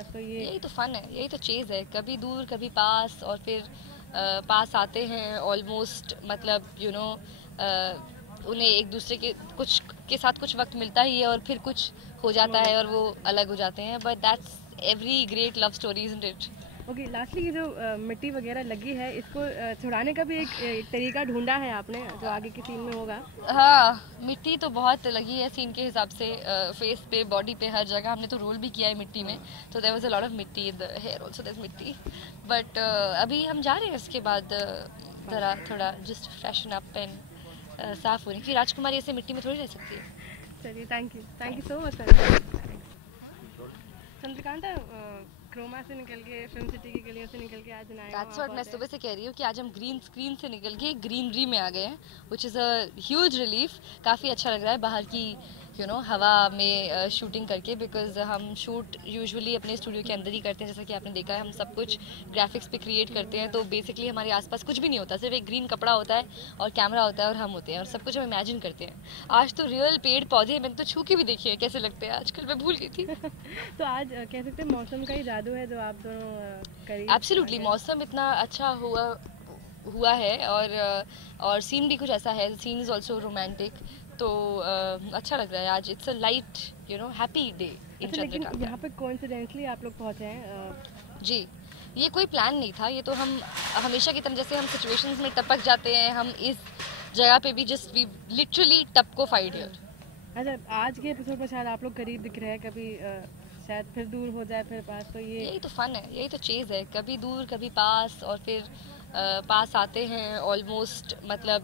पास, तो ये यही तो फन है, यही तो चीज़ है, कभी दूर कभी पास और फिर पास आते हैं ऑलमोस्ट, मतलब उन्हें एक दूसरे के कुछ के साथ कुछ वक्त मिलता ही है और फिर कुछ हो जाता है और वो अलग हो जाते हैं, but that's every great love story, isn't it? Okay, lastly ये जो मिट्टी वगैरह लगी है, इसको छुड़ाने का भी एक तरीका ढूंढा है आपने जो आगे के सीन में होगा? हाँ, मिट्टी तो बहुत लगी है सीन के हिसाब से, फेस पे, बॉडी पे, हर जगह हमने तो रोल भी किया है मिट्टी में, तो there was a lot of mitti in the hair also, there mitti, but अभी हम जा रहे हैं इसके बाद ज़रा थोड़ा जस्ट फ्रेशन अप एंड साफ होने, क्योंकि राजकुमारी ऐसे मिट्टी में थोड़ी रह सकती है। चलिए, thank you so much Chandrakanta. Croma से निकल के फिल्म सिटी की गलियों से निकल के आज नया दैट्स व्हाट मैं सुबह से कह रही हूँ कि आज हम ग्रीन स्क्रीन से निकल के ग्रीनरी में आ गए हैं, which is a huge relief. काफ़ी अच्छा लग रहा है बाहर की हवा में शूटिंग करके, बिकॉज हम शूट यूजुअली अपने स्टूडियो के अंदर ही करते हैं, जैसा कि आपने देखा है हम सब कुछ ग्राफिक्स पे क्रिएट करते हैं, तो बेसिकली हमारे आसपास कुछ भी नहीं होता, सिर्फ एक ग्रीन कपड़ा होता है और कैमरा होता है और हम होते हैं और सब कुछ हम इमेजिन करते हैं। आज तो रियल पेड़ पौधे मैंने तो छू के भी देखे हैं कैसे लगते हैं, आजकल मैं भूल गई थी। तो आज कह सकते हैं मौसम का ही जादू है जो आप दोनों करीब। एब्सोल्युटली, मौसम इतना अच्छा हुआ है और सीन भी कुछ ऐसा है, सीन इज ऑल्सो रोमांटिक, तो अच्छा लग रहा है आज। It's a light happy day in अच्छा, लेकिन चंद्रकांता। यहाँ पे कोइंसिडेंटली आप लोग पहुँचे हैं? जी, ये कोई प्लान नहीं था, ये तो हम हमेशा की तरह जैसे हम सिचुएशंस में टपक जाते हैं, हम इस जगह पे भी जस्ट वी लिटरली टपको फाइड हियर। अच्छा, आज के एपिसोड में शायद आप लोग करीब दिख रहे हैं, कभी शायद फिर दूर हो जाए फिर पास, तो ये यही तो फन है, यही तो चीज़ है, कभी दूर कभी पास और फिर पास आते हैं ऑलमोस्ट, मतलब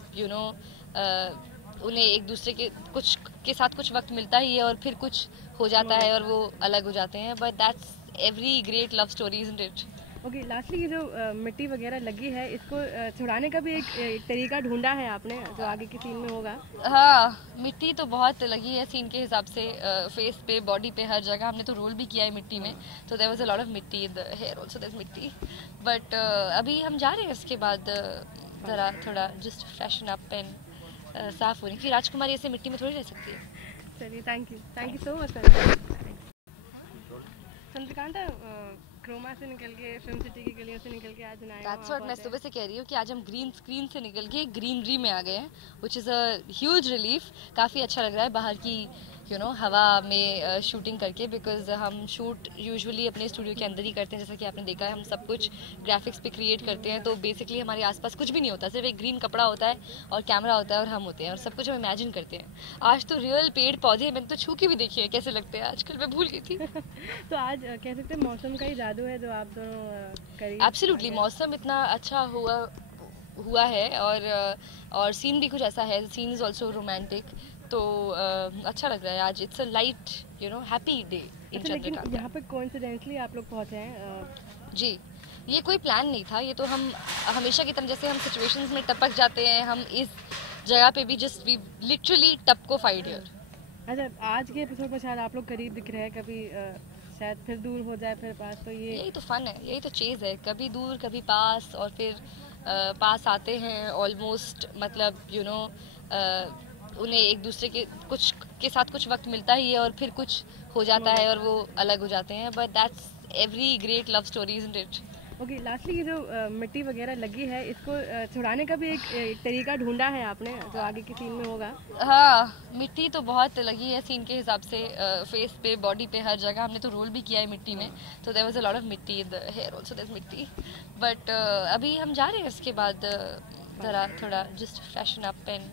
उन्हें एक दूसरे के कुछ के साथ कुछ वक्त मिलता ही है और फिर कुछ हो जाता है और वो अलग हो जाते हैं, but that's every great love story, isn't it? Okay, lastly ये जो मिट्टी वगैरह लगी है, इसको छुड़ाने का भी एक तरीका ढूंढा है आपने जो आगे के सीन में होगा? हाँ, मिट्टी तो बहुत लगी है सीन के हिसाब से, फेस पे, बॉडी पे, हर जगह हमने तो रोल भी किया है मिट्टी में, तो there was a lot of mitti in the hair also, there mitti, but अभी हम जा रहे हैं इसके बाद ज़रा थोड़ा जस्ट फ्रेशन अप एंड साफ होने, क्योंकि राजकुमारी ऐसे मिट्टी में थोड़ी रह सकती है। चलिए, thank you so much Chandrakanta. Croma से निकल के फिल्म सिटी की गलियों से निकल के आज नया दैट्स व्हाट मैं सुबह से कह रही हूँ कि आज हम ग्रीन स्क्रीन से निकल के ग्रीनरी में आ गए हैं, which is a huge relief. काफ़ी अच्छा लग रहा है बाहर की हवा में शूटिंग करके, बिकॉज हम शूट यूजुअली अपने स्टूडियो के अंदर ही करते हैं, जैसा कि आपने देखा है हम सब कुछ ग्राफिक्स पे क्रिएट करते हैं, तो बेसिकली हमारे आसपास कुछ भी नहीं होता, सिर्फ एक ग्रीन कपड़ा होता है और कैमरा होता है और हम होते हैं और सब कुछ हम इमेजिन करते हैं। आज तो रियल पेड़ पौधे मैंने तो छू के भी देखे हैं कैसे लगते हैं, आजकल मैं भूल गई थी। तो आज कह सकते हैं मौसम का ही जादू है जो आप दोनों करीब। एब्सोल्युटली, मौसम इतना अच्छा हुआ है और सीन भी कुछ ऐसा है, सीन इज ऑल्सो रोमांटिक, तो अच्छा लग रहा है आज। It's a light happy day in अच्छा, लेकिन चंद्रकांता। यहाँ पे कोइंसिडेंटली आप लोग पहुँचे हैं? जी, ये कोई प्लान नहीं था, ये तो हम हमेशा की तरह जैसे हम सिचुएशंस में टपक जाते हैं, हम इस जगह पे भी जस्ट वी लिटरली टपको फाइड हियर। अच्छा, आज के एपिसोड में शायद आप लोग करीब दिख रहे हैं, कभी शायद फिर दूर हो जाए फिर पास, तो ये यही तो फन है, यही तो चीज़ है, कभी दूर कभी पास और फिर पास आते हैं ऑलमोस्ट, मतलब उन्हें एक दूसरे के कुछ के साथ कुछ वक्त मिलता ही है और फिर कुछ हो जाता है और वो अलग हो जाते हैं, but that's every great love story, isn't it? Okay, lastly ये जो मिट्टी वगैरह लगी है, इसको छुड़ाने का भी एक तरीका ढूंढा है आपने जो आगे के सीन में होगा? हाँ, मिट्टी तो बहुत लगी है सीन के हिसाब से, फेस पे, बॉडी पे, हर जगह हमने तो रोल भी किया है मिट्टी में, तो there was a lot of mitti in the hair also, there mitti, but अभी हम जा रहे हैं इसके बाद ज़रा थोड़ा जस्ट फ्रेशन अप एंड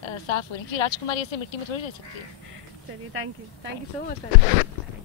साफ होने, क्योंकि राजकुमारी ऐसे मिट्टी में थोड़ी रह सकती है। चलिए, थैंक यू सो मच।